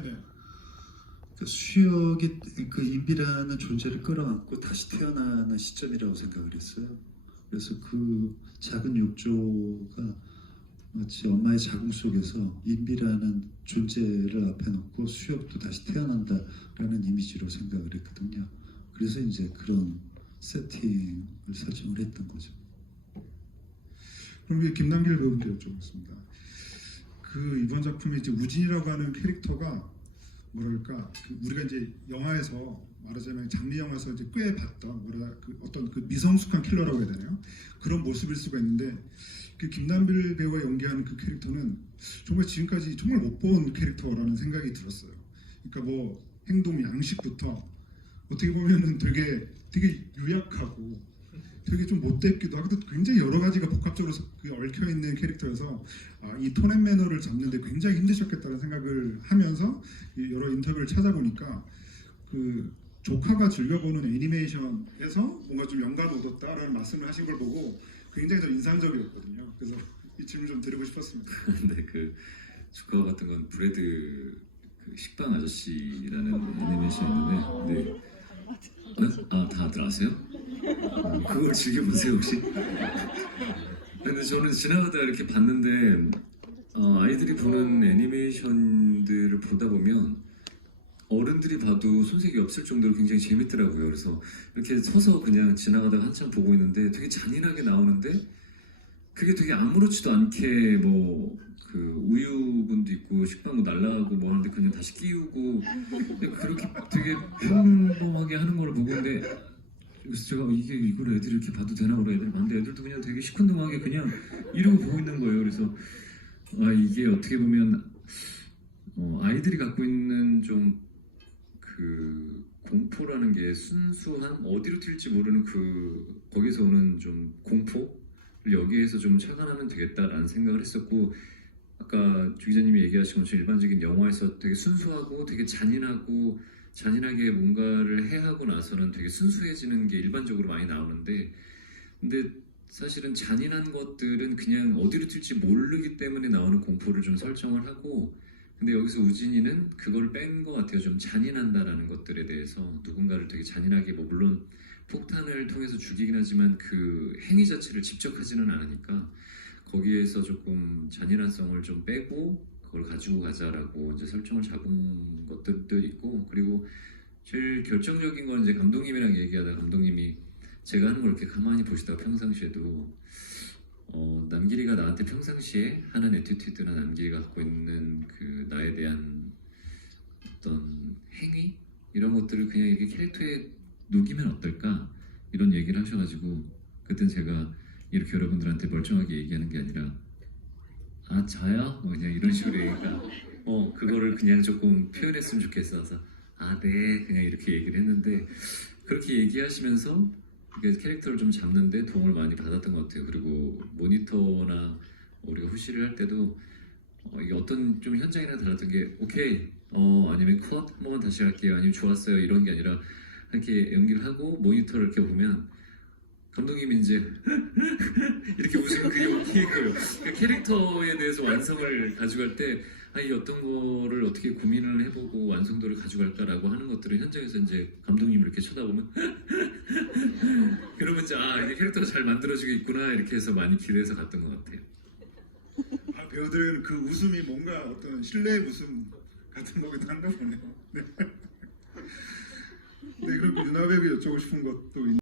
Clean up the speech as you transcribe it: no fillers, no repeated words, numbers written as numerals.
네네. 그 수혁이 그 인비라는 존재를 끌어안고 다시 태어나는 시점이라고 생각을 했어요. 그래서 그 작은 욕조가 마치 엄마의 자궁 속에서 인비라는 존재를 앞에 놓고 수혁도 다시 태어난다라는 이미지로 생각을 했거든요. 그래서 이제 그런 세팅을 설정을 했던 거죠. 그럼 이제 김남길 배우께 여쭤보겠습니다. 그 이번 작품에 이제 우진이라고 하는 캐릭터가 뭐랄까 우리가 이제 영화에서 말하자면 장르 영화에서 이제 꽤 봤던 그 어떤 그 미성숙한 킬러라고 해야 되나요? 그런 모습일 수가 있는데 그 김남길 배우가 연기하는 그 캐릭터는 정말 지금까지 정말 못 본 캐릭터라는 생각이 들었어요. 그러니까 뭐 행동 양식부터 어떻게 보면은 되게 유약하고 되게 좀 못됐기도 하고 굉장히 여러 가지가 복합적으로 얽혀 있는 캐릭터여서 이 톤 앤 매너를 잡는데 굉장히 힘드셨겠다는 생각을 하면서 여러 인터뷰를 찾아보니까 그 조카가 즐겨보는 애니메이션에서 뭔가 좀 영감을 얻었다라는 말씀을 하신 걸 보고 굉장히 좀 인상적이었거든요. 그래서 이 질문 좀 드리고 싶었습니다. 근데 그 조카 같은 건 브레드 그 식빵 아저씨라는 애니메이션인데, 네. 다들 아세요? 그걸 즐겨보세요 혹시? 근데 저는 지나가다 이렇게 봤는데 아이들이 보는 애니메이션들을 보다 보면 어른들이 봐도 손색이 없을 정도로 굉장히 재밌더라고요. 그래서 이렇게 서서 그냥 지나가다가 한참 보고 있는데 되게 잔인하게 나오는데 그게 되게 아무렇지도 않게 뭐 그 우유분도 있고 식빵도 날라가고 뭐 하는데 그냥 다시 끼우고 그렇게 되게 평범하게 하는 걸 보고 있는데 그래서 제가 이걸 애들이 이렇게 봐도 되나 그래 애들 많은데 애들도 그냥 되게 시큰둥하게 그냥 이러고 보고 있는 거예요. 그래서 이게 어떻게 보면 아이들이 갖고 있는 좀 그 공포라는 게 순수한 어디로 튈지 모르는 그 거기서 오는 좀 공포를 여기에서 좀 착안하면 되겠다라는 생각을 했었고 아까 주 기자님이 얘기하신 것처럼 일반적인 영화에서 되게 순수하고 되게 잔인하게 뭔가를 해하고 나서는 되게 순수해지는 게 일반적으로 많이 나오는데 근데 사실은 잔인한 것들은 그냥 어디로 튈지 모르기 때문에 나오는 공포를 좀 설정을 하고 근데 여기서 우진이는 그걸 뺀 것 같아요. 좀 잔인한다라는 것들에 대해서 누군가를 되게 잔인하게 뭐 물론 폭탄을 통해서 죽이긴 하지만 그 행위 자체를 직접 하지는 않으니까 거기에서 조금 잔인한성을 좀 빼고 그걸 가지고 가자라고 이제 설정을 잡은 것들도 있고 그리고 제일 결정적인 건 이제 감독님이랑 얘기하다 감독님이 제가 하는 걸 이렇게 가만히 보시다가 평상시에도 남길이가 나한테 평상시에 하는 애티튜드나 남길이가 갖고 있는 그 나에 대한 어떤 행위 이런 것들을 그냥 이렇게 캐릭터에 녹이면 어떨까 이런 얘기를 하셔가지고 그땐 제가 이렇게 여러분들한테 멀쩡하게 얘기하는 게 아니라 저요? 뭐 그냥 이런 식으로 얘기가 그거를 그냥 조금 표현했으면 좋겠어서 네 그냥 이렇게 얘기를 했는데 그렇게 얘기하시면서 캐릭터를 좀 잡는데 도움을 많이 받았던 것 같아요. 그리고 모니터나 우리가 후시를 할 때도 이게 어떤 좀 현장이랑 달랐던 게 오케이 아니면 컷 한 번만 다시 할게요 아니면 좋았어요 이런 게 아니라 이렇게 연기를 하고 모니터를 이렇게 보면 감독님이 이제 이렇게 웃으면 그게 웃긴 거예요. 그러니까 캐릭터에 대해서 완성을 가져갈 때 이 어떤 거를 어떻게 고민을 해보고 완성도를 가져갈까라고 하는 것들을 현장에서 이제 감독님을 이렇게 쳐다보면 그러면 이제 이게 캐릭터가 잘 만들어지고 있구나 이렇게 해서 많이 기대해서 갔던 것 같아요. 배우들은 그 웃음이 뭔가 어떤 신뢰의 웃음 같은 거기도 한가 보네요. 네. 네, 그럼 윤하 배우에게 여쭤보고 싶은 것도